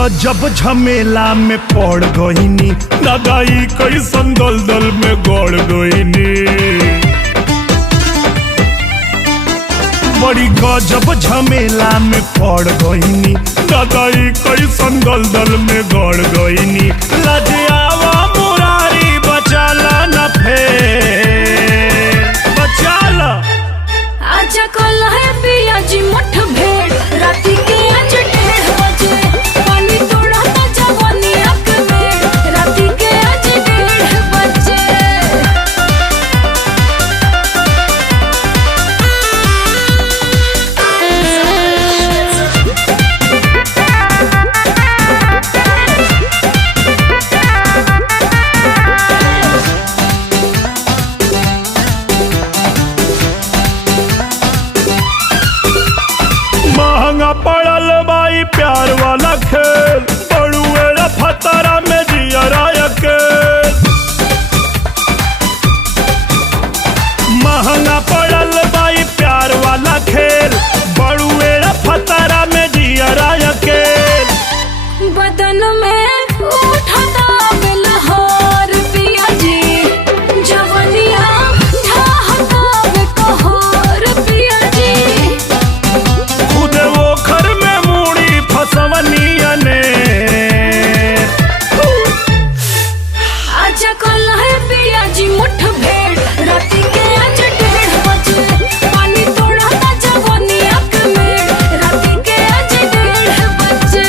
गजब झमेला में पड़ गईनी, दादाई कैसन दलदल में गड़ गईनी। बड़ी गजब झमेला में पड़ गईनी, दादाई कैसन दलदल में गड़ गईनी। लजियावा मुरारी बचाला न फेर, बचाला। आजा कल है पिया जी मुठ भेड़, राती के आज 1:30 बजे पानी तोड़ा तो जवानी अक में, राती के आज 1:30 बजे। महंगा पड़ल बाई प्यार वाला खेल, बड़ुएरा फतरा में जियरा अकेल। महंगा पड़ल बाई प्यार वाला खेल, बड़ुएरा फतरा में जियरा अकेल। बदन में उठता बेलहर पिया जी, जवनिया ढाहता बेकहर पिया जी। खुदे वो घर में मूड़ी फसवनिया ने। आजा कल है पिया जी मुठ भेड़, राती के आज 1:30 बजे पानी तोड़ा था जवानी अक में, राती के आज 1:30 बजे।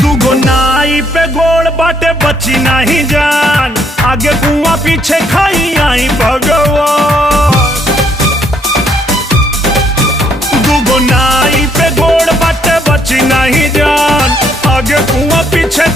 दुगो नाई पे गोड़ बाटे बची नहीं जान, आगे कुआं पीछे खाई आई भगवान। दुगो नाई पे गोड़ बाटे बची नहीं जान, आगे कुआं पीछे